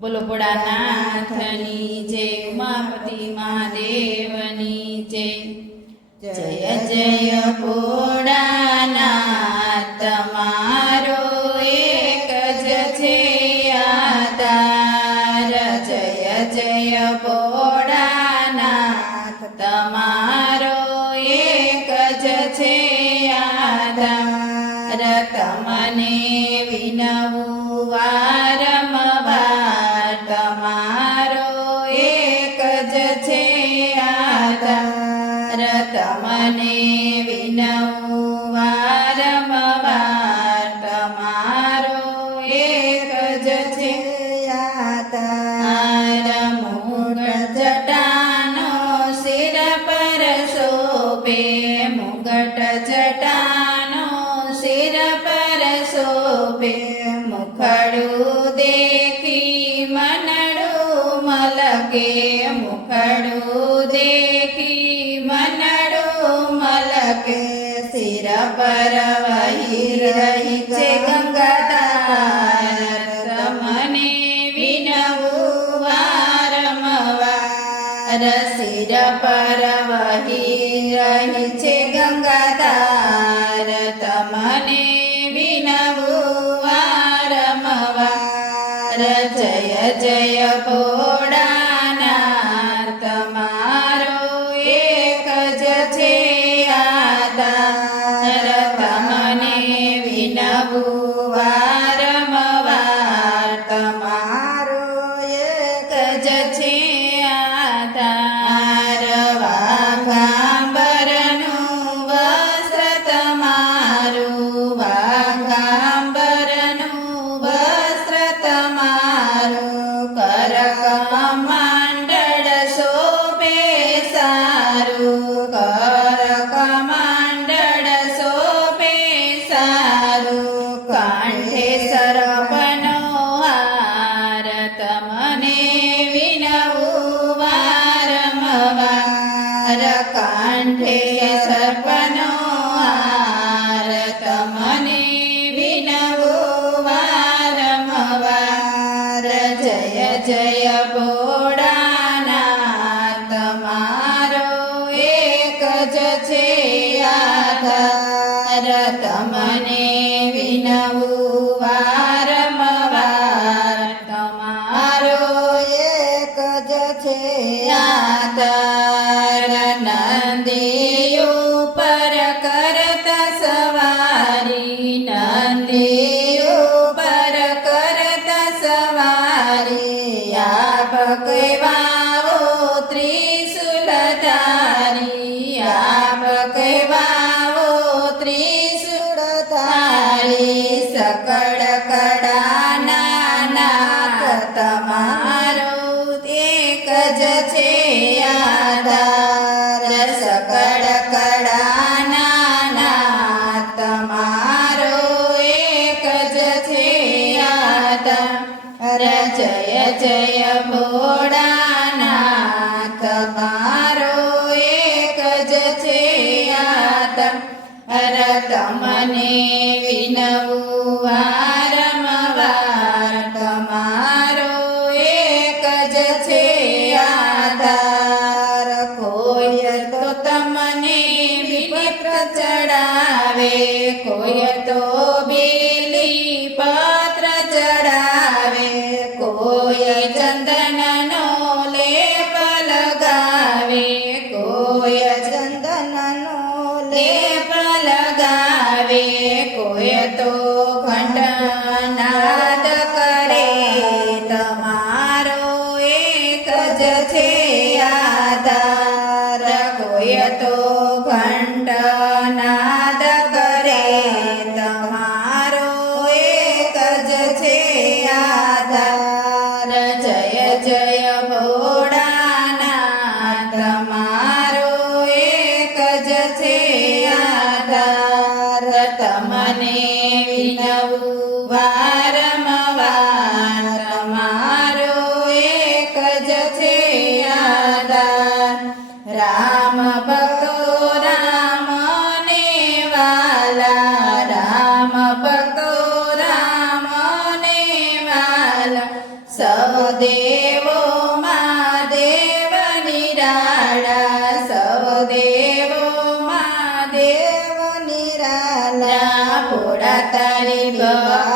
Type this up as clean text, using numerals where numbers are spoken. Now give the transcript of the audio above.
બોલો ભોળાનાથની જય, ઉમાપતિ મહાદેવની જય. જય જય ભોળાનાથ, તમારો એક જ છે આધાર. જય જય ભોળાનાથ, તમારો એક જ છે આધાર. તમને વિનવું વારંવાર, તમારો એક જ છે આધાર. તમને વિનવું વારંવાર, તમારો એક જ છે આધાર. મુગટ જટાનો શિર પર શોભે, મુગટ જટાનો શિર પર શોભે. મુખડું દેખી મનડું મલકે, મુખડું દેખી મનડું મલકે. શિર પર વહી રહી છે ગંગાધાર, તમને વિનવું વારંવાર. શિર પર વહી રહી છે ગંગાધાર, તમને વિનવું વારંવાર. જય જય ભોળાનાથ, તમારો એક જ છે આધાર. તમને વિનવું વારંવાર, તમારો એક જ છે આધાર. વાઘાંબરનું વસ્ત્ર તમારું, વાઘાંબરનું વસ્ત્ર તમારું. કરકમંડળ શોભે સારું, કરકમંડળ શોભે સારું. કાંઠે સર્પનો હાર, તમને વિનવું વારંવાર. કાંઠે સર્પનો હાર, તમને વિનવું વારંવાર. જય જય ભોળાનાથ, તમારો એક જ છે આધાર. તમને વિનવું વારંવાર, તમારો એક જ છે આધાર. નંદી ઉપર કરતા સવારી, નંદી ઉપર કરતા સવારી. આપ કહેવાઓ ત્રિશુલધારી, આપ કહેવાઓ ત્રિશુલધારી. સકળ કળાના નાથ, તમારો એક જ છે આધાર. સકળ કળાના નાથ, તમારો એક જ છે આધાર. જય જય ભોળાનાથ, તમારો એક જ છે આધાર. તમને વિનવું વારંવાર, તમારો એક જ છે આધાર. કોઈ તો તમને બીલીપત્ર ચડાવે, કોઈ તો બીલીપત્ર ચડાવે. કોઈ ચંદનનો લેપ લગાવે, કોઈ ચંદનનો લેપ લગાવે. કોઈ તો ઘંટનાદ કરે, તમારો એક જ છે આધાર. કોઈ તો ઘંટનાદ કરે, તમારો એક જ છે આધાર. જય જય ભોળાનાથ, તમારો એક જ છે આધાર. તમને વિનવું વારંવાર, તમારો એક જ છે આધાર. રામ ભક્તો રામને વાલા, રામ ભક્તો રામને વાલા. સૌ દેવોમાં દેવ નિરાળા, સૌ દેવોમાં દેવ નિરાળા. ભોળા તારી ભક્તિ